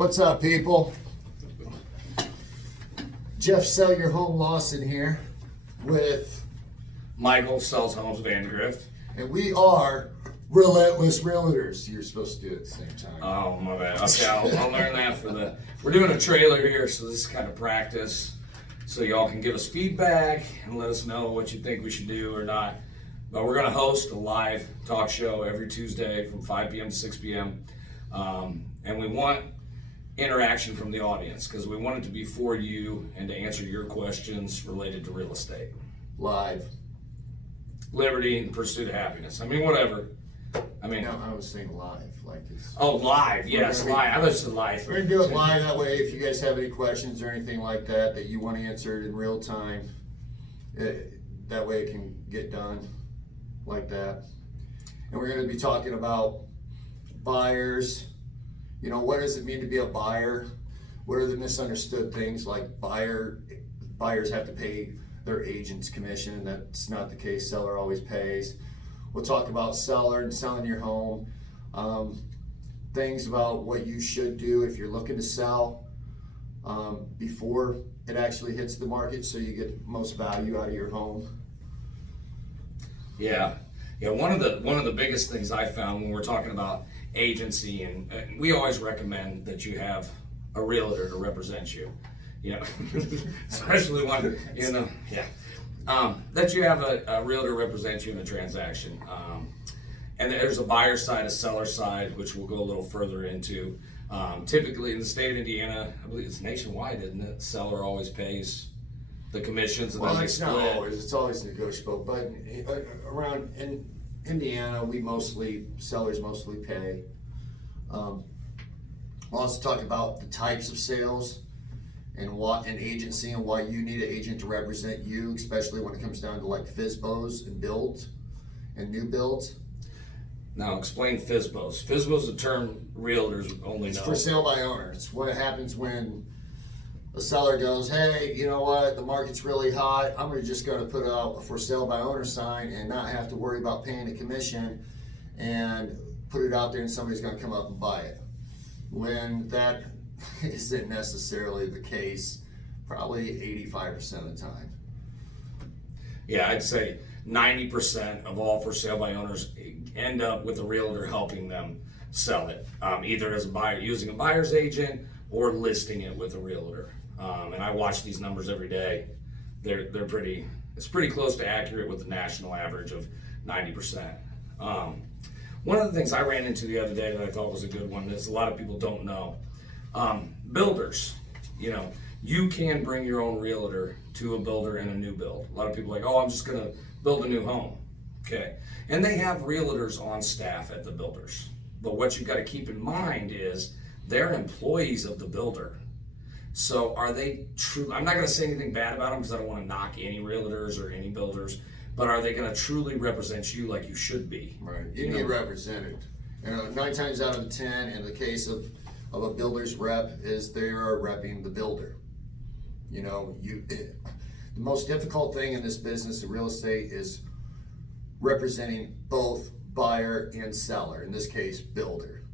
What's up, people? Jeff Sell Your Home Lawson here with, Michael Sells Homes Vandegrift. and we are Relentless Realtors. You're supposed to do it at the same time. Oh, my bad. Okay, I'll learn that for the. We're doing a trailer here, so this is kind of practice. So y'all can give us feedback and let us know what you think we should do or not. But we're going to host a live talk show every Tuesday from 5 p.m. to 6 p.m. And we want interaction from the audience because we want it to be for you and to answer your questions related to real estate. Live. Liberty and pursuit of happiness. I mean, whatever. I mean, No, I was saying live. Like it's. oh, live. Yes, We're gonna live. I thought you said live. We're gonna do it live. That way, if you guys have any questions or anything like that that you want answered in real time, that way it can get done like that. And we're gonna be talking about buyers. You know, what does it mean to be a buyer? What are the misunderstood things like buyers have to pay their agent's commission, and that's not the case. Seller always pays. We'll talk about seller and selling your home. Things about what you should do if you're looking to sell before it actually hits the market, so you get most value out of your home. Yeah. One of the biggest things I found when we're talking about agency, and we always recommend that you have a realtor to represent you. You know, especially when that you have a realtor represent you in a transaction. And there's a buyer side, a seller side, which we'll go a little further into. Typically in the state of Indiana, I believe it's nationwide, isn't it? Seller always pays the commissions and Well, then they it's split. not always. It's always negotiable. But around in Indiana, sellers mostly pay. We'll also talk about the types of sales and what an agency and why you need an agent to represent you, especially when it comes down to like FSBOs and builds and new builds. Now explain FSBOs. FSBOs is a term realtors only It's know. for sale by owner. It's what happens when a seller goes, hey, you know what, the market's really hot. I'm just going to put out a for sale by owner sign and not have to worry about paying a commission and put it out there and somebody's going to come up and buy it. When that isn't necessarily the case, probably 85% of the time. Yeah, I'd say 90% of all for sale by owners end up with a realtor helping them sell it, either as a buyer using a buyer's agent or listing it with a realtor. And I watch these numbers every day. They're pretty. It's pretty close to accurate with the national average of 90%. One of the things I ran into the other day that I thought was a good one is a lot of people don't know. Builders, you know, you can bring your own realtor to a builder in a new build. A lot of people are like, oh, I'm just gonna build a new home. Okay. And they have realtors on staff at the builders. But what you've got to keep in mind is they're employees of the builder. So are they true? I'm not going to say anything bad about them because I don't want to knock any realtors or any builders, but are they going to truly represent you like you should be? Right. You need represented. And 9 times out of 10, in the case of a builder's rep, is they are repping the builder. You know, the most difficult thing in this business of real estate is representing both buyer and seller, in this case builder,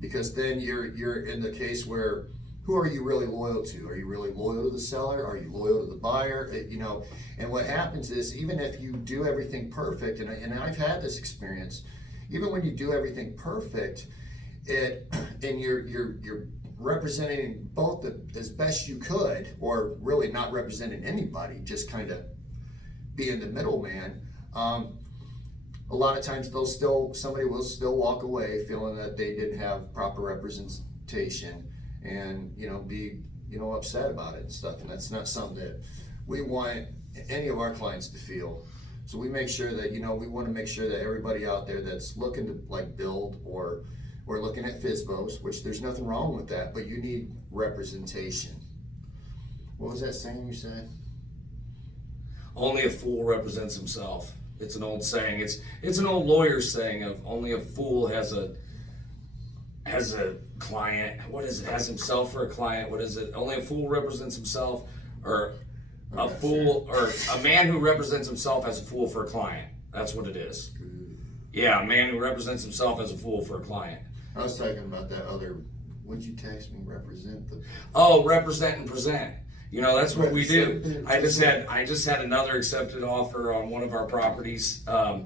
because then you're in the case where who are you really loyal to? Are you really loyal to the seller? Are you loyal to the buyer? You know, and what happens is even if you do everything perfect, and I've had this experience, even when you do everything perfect, and you're representing both as best you could, or really not representing anybody, just kind of being the middleman. A lot of times somebody will still walk away feeling that they didn't have proper representation and, you know, be, you know, upset about it and stuff. And that's not something that we want any of our clients to feel. So we make sure that, you know, we want to make sure that everybody out there that's looking to like build or looking at FSBOs, which there's nothing wrong with that, but you need representation. What was that saying you said? Only a fool represents himself. It's an old saying. It's an old lawyer saying of only a fool has a client. What is it? Has himself for a client. What is it? Only a fool represents himself, or a fool, or a man who represents himself as a fool for a client. That's what it is. Yeah, a man who represents himself as a fool for a client. I was talking about that other Would you text me? Represent the. Oh, represent and present. You know, that's what we do. Represent and I just had another accepted offer on one of our properties, my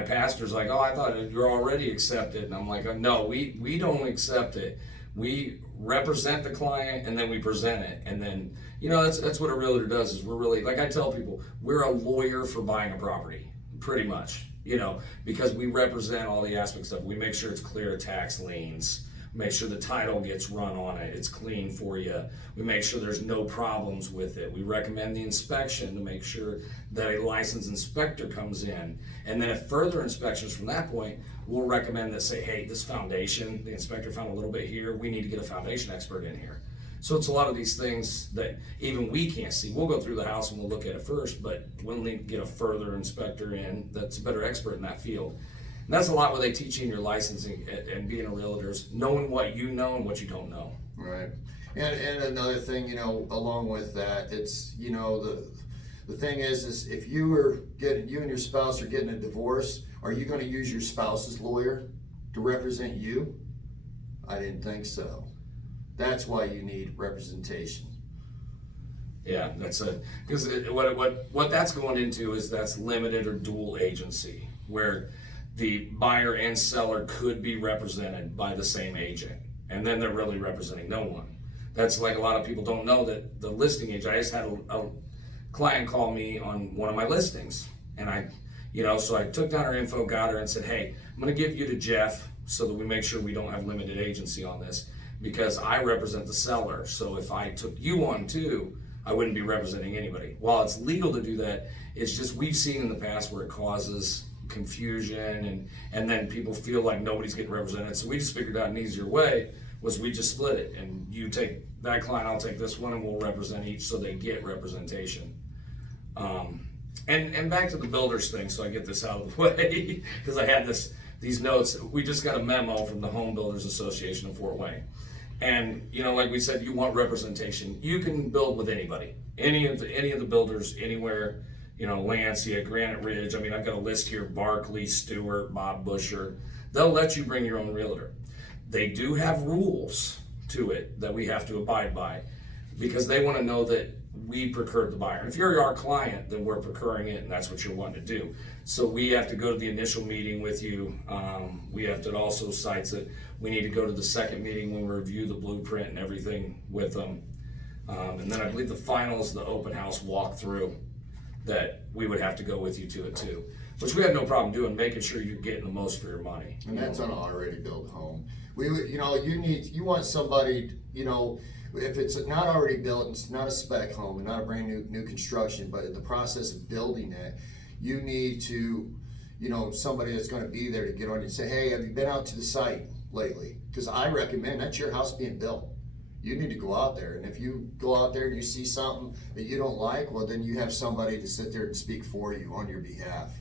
pastor's like, "Oh, I thought you're already accepted," and I'm like, "No, we don't accept it. We represent the client and then we present it, and then that's what a realtor does. Is we're really, like I tell people, we're a lawyer for buying a property, pretty much. Because we represent all the aspects of it. We make sure it's clear of tax liens. Make sure the title gets run on it, it's clean for you. We make sure there's no problems with it. We recommend the inspection to make sure that a licensed inspector comes in. And then if further inspections from that point, we'll recommend that say, hey, this foundation, the inspector found a little bit here, we need to get a foundation expert in here. So it's a lot of these things that even we can't see. We'll go through the house and we'll look at it first, but we'll need to get a further inspector in that's a better expert in that field. And that's a lot what they teach you in your licensing and being a realtor, is knowing what you know and what you don't know. Right. And another thing, along with that, it's, the thing is if you and your spouse are getting a divorce, are you going to use your spouse's lawyer to represent you? I didn't think so. That's why you need representation. Yeah, because what that's going into is that's limited or dual agency, where the buyer and seller could be represented by the same agent, and then they're really representing no one. That's like a lot of people don't know that the listing agent. I just had a client call me on one of my listings, and so I took down her info, got her, and said, hey, I'm going to give you to Jeff so that we make sure we don't have limited agency on this, because I represent the seller. So if I took you on too, I wouldn't be representing anybody. While it's legal to do that, it's just we've seen in the past where it causes confusion and then people feel like nobody's getting represented. So we just figured out an easier way was we just split it, and you take that client, I'll take this one, and we'll represent each so they get representation. And back to the builders thing, so I get this out of the way, because I had these notes. We just got a memo from the Home Builders Association of Fort Wayne. And like we said, you want representation. You can build with anybody, any of the builders anywhere. Lancia, Granite Ridge. I mean, I've got a list here: Barkley, Stewart, Bob Busher. They'll let you bring your own realtor. They do have rules to it that we have to abide by, because they want to know that we procured the buyer. And if you're our client, then we're procuring it, and that's what you're wanting to do. So we have to go to the initial meeting with you. We have to also cite that we need to go to the second meeting when we review the blueprint and everything with them. And then I believe the final is the open house walkthrough that we would have to go with you to it too, which we have no problem doing, making sure you're getting the most for your money. And that's on an already built home. You want somebody, if it's not already built, it's not a spec home and not a brand new construction, but in the process of building it, you need to, somebody that's going to be there to get on and say, hey, have you been out to the site lately? Because I recommend, that's your house being built. You need to go out there, and if you go out there and you see something that you don't like, well, then you have somebody to sit there and speak for you on your behalf.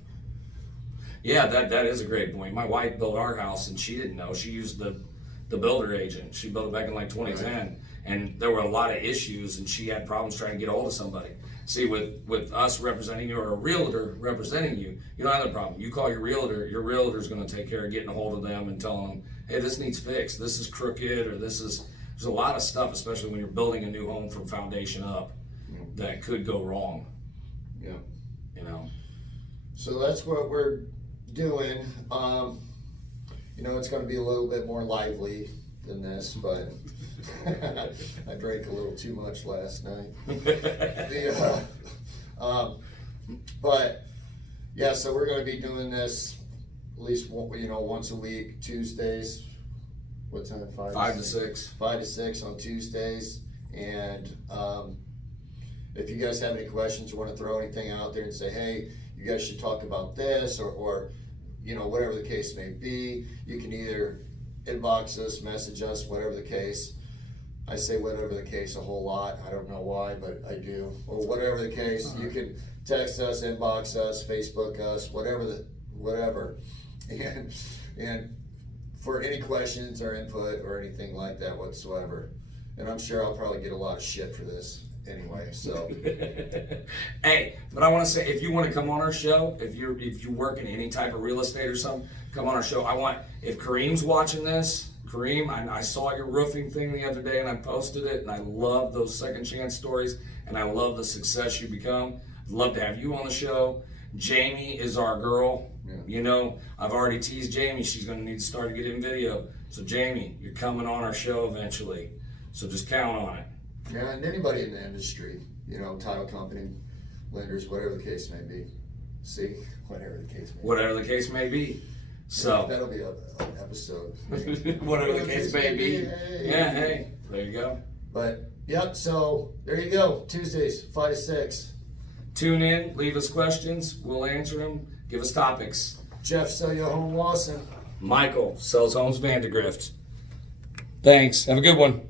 Yeah, that is a great point. My wife built our house, and she didn't know. She used the builder agent. She built it back in like 2010, right. And there were a lot of issues, and she had problems trying to get a hold of somebody. See, with us representing you, or a realtor representing you, you don't have the problem. You call your realtor's going to take care of getting a hold of them and telling them, hey, this needs fixed, this is crooked, or there's a lot of stuff, especially when you're building a new home from foundation up, that could go wrong. Yeah. So that's what we're doing. It's going to be a little bit more lively than this, but I drank a little too much last night. But yeah, so we're going to be doing this at least once a week, Tuesdays. What time? 5 to 6. 5 to 6 on Tuesdays. And if you guys have any questions or want to throw anything out there and say, hey, you guys should talk about this, or whatever the case may be, you can either inbox us, message us, whatever the case. I say whatever the case a whole lot. I don't know why, but I do. Or whatever the case, you can text us, inbox us, Facebook us, whatever. And for any questions or input or anything like that whatsoever. And I'm sure I'll probably get a lot of shit for this anyway, so. Hey, but I want to say, if you want to come on our show, if you work in any type of real estate or something, come on our show. If Kareem's watching this, Kareem, I saw your roofing thing the other day and I posted it, and I love those second chance stories, and I love the success you become. I'd love to have you on the show. Jamie is our girl. Yeah. You know, I've already teased Jamie. She's going to need to start to get in video. So Jamie, you're coming on our show eventually. So just count on it. Yeah, and anybody in the industry, you know, title company, lenders, whatever the case may be. See, whatever the case may be. Whatever the case may be. So That'll be an episode. whatever the case may be. Hey. Yeah, hey, there you go. But yep, so there you go. Tuesdays, 5 to 6. Tune in, leave us questions, we'll answer them, give us topics. Jeff, sell your home, Lawson. Michael sells homes Vandergrift. Thanks. Have a good one.